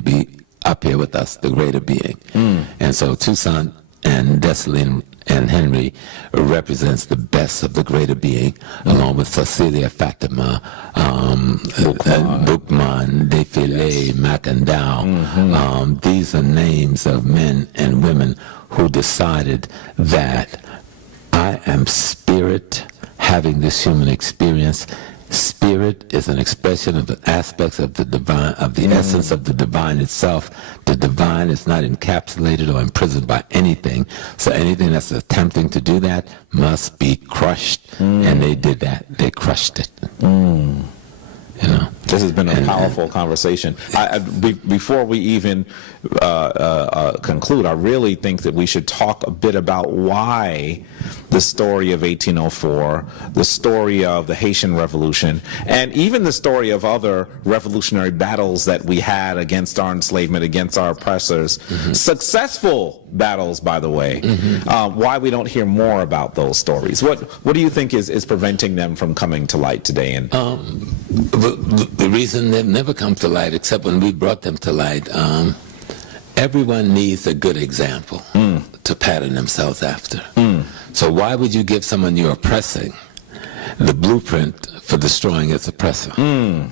being to be up here with us, the greater being. And so Toussaint and Dessalines and Henry represents the best of the greater being, along with Cecilia, Fatima, Boukman, Defile, Macandal. These are names of men and women who decided that I am spirit having this human experience. Spirit is an expression of the aspects of the divine, of the essence of the divine itself. The divine is not encapsulated or imprisoned by anything. So anything that's attempting to do that must be crushed. And they did that. They crushed it. You know, this has been a powerful conversation. Before we even conclude, I really think that we should talk a bit about why the story of 1804, the story of the Haitian Revolution, and even the story of other revolutionary battles that we had against our enslavement, against our oppressors, successful battles, by the way, why we don't hear more about those stories. What do you think is preventing them from coming to light today? And the reason they've never come to light, except when we brought them to light, everyone needs a good example to pattern themselves after. So why would you give someone you're oppressing the blueprint for destroying its oppressor? And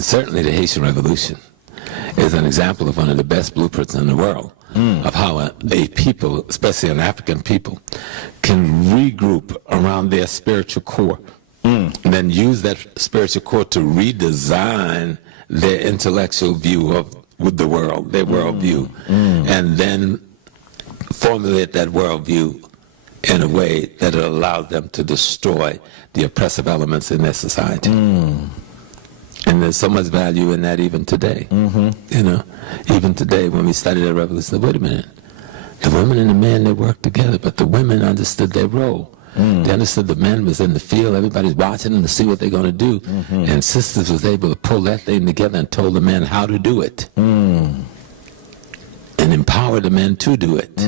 certainly the Haitian Revolution is an example of one of the best blueprints in the world of how a people, especially an African people, can regroup around their spiritual core and then use that spiritual core to redesign their intellectual view of the world, their worldview, and then formulate that worldview in a way that it allows them to destroy the oppressive elements in their society. And there's so much value in that even today. You know, even today when we study the revolution, wait a minute, the women and the men, they worked together, but the women understood their role. They understood the men was in the field, everybody's watching them to see what they're going to do. And sisters was able to pull that thing together and told the men how to do it. And empower the men to do it.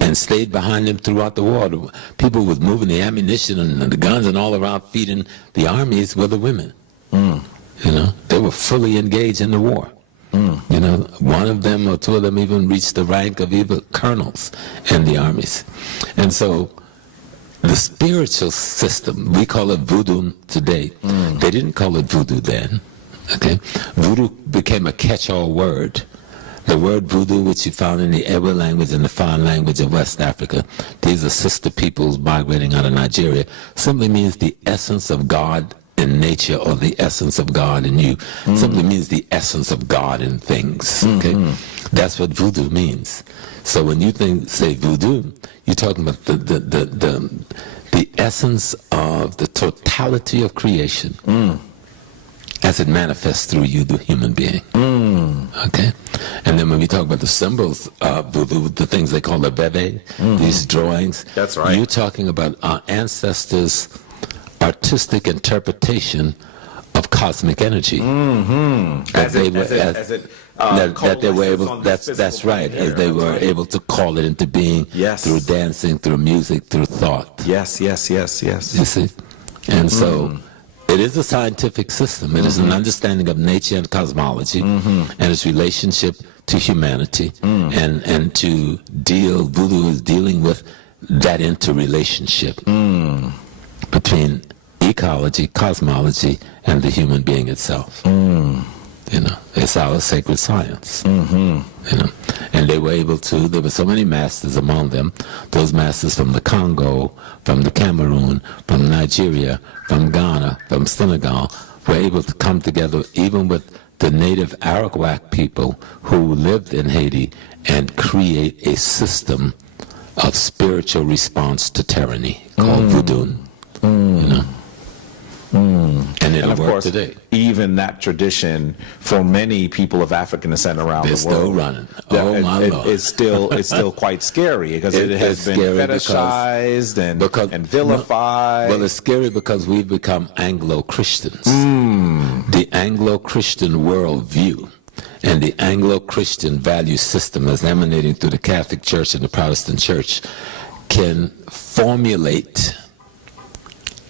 And stayed behind them throughout the war. The people was moving the ammunition and the guns and all around feeding the armies were the women. You know, they were fully engaged in the war. You know, one of them or two of them even reached the rank of even colonels in the armies. And so the spiritual system, we call it voodoo today. They didn't call it voodoo then. Okay, voodoo became a catch-all word. The word voodoo, which you found in the Ewe language and the Fan language of West Africa, these are sister peoples migrating out of Nigeria, simply means the essence of God in nature or the essence of God in you. Simply means the essence of God in things. Okay, that's what voodoo means. So when you say voodoo, you're talking about the essence of the totality of creation as it manifests through you, the human being. Okay? And then when we talk about the symbols of voodoo, the things they call the bebe, these drawings, that's right. You're talking about our ancestors' artistic interpretation of cosmic energy. That's right. As they were able to call it into being through dancing, through music, through thought. Yes. You see? And so it is a scientific system. It is an understanding of nature and cosmology and its relationship to humanity. And to deal, voodoo is dealing with that interrelationship between ecology, cosmology, and the human being itself. You know, it's our sacred science. You know, and they were able to. There were so many masters among them. Those masters from the Congo, from the Cameroon, from Nigeria, from Ghana, from Senegal, were able to come together, even with the native Arawak people who lived in Haiti, and create a system of spiritual response to tyranny called voodoo. You know. And of course, today. Even that tradition for many people of African descent around They're the world, still running. Oh my Lord! It's still quite scary because it has been fetishized and vilified. Well, it's scary because we've become Anglo-Christians. The Anglo-Christian worldview and the Anglo-Christian value system, as emanating through the Catholic Church and the Protestant Church, can formulate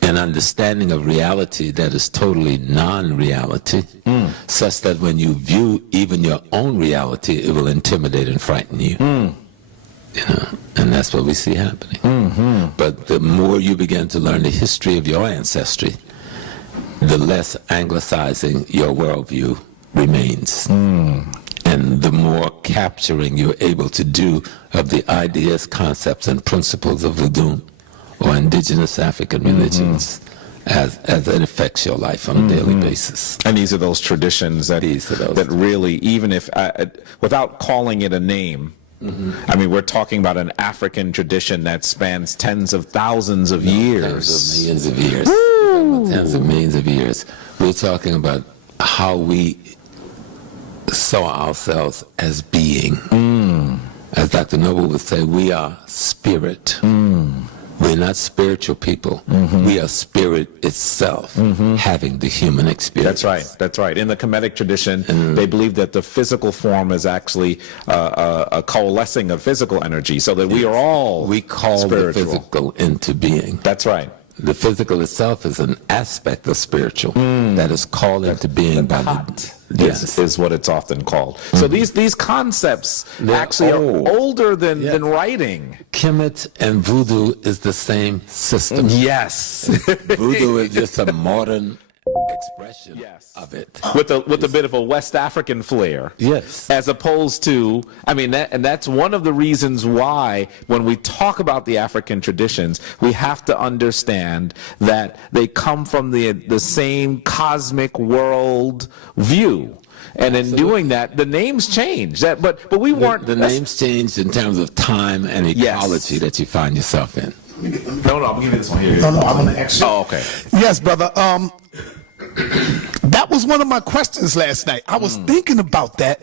an an understanding of reality that is totally non-reality, such that when you view even your own reality, it will intimidate and frighten you. You know, and that's what we see happening. But the more you begin to learn the history of your ancestry, the less anglicizing your worldview remains. And the more capturing you're able to do of the ideas, concepts, and principles of Vodou or indigenous African religions as it affects your life on a daily basis. And these are those traditions that, These are those. that really, even if, without calling it a name, I mean, we're talking about an African tradition that spans tens of thousands of years. Tens of millions of years. Tens of millions of years. We're talking about how we saw ourselves as being. As Dr. Noble would say, we are spirit. We're not spiritual people. We are spirit itself, having the human experience. That's right. That's right. In the Kemetic tradition, they believe that the physical form is actually a coalescing of physical energy, so that we are all We call spiritual. the physical into being. That's right. The physical itself is an aspect of spiritual that is called into being by the Is what it's often called. So these concepts They're actually old. are older than writing. Kemet and voodoo is the same system. Yes. Voodoo is just a modern expression Yes. of it. with a bit of a West African flair. Yes. As opposed to, I mean, that's one of the reasons why when we talk about the African traditions, we have to understand that they come from the same cosmic world view. And in doing that, the names change. But we weren't. The names changed in terms of time and Yes. ecology that you find yourself in. No, I'm giving this one here. No, I'm going to ask you. Oh, okay. Yes, brother. That was one of my questions last night. I was thinking about that.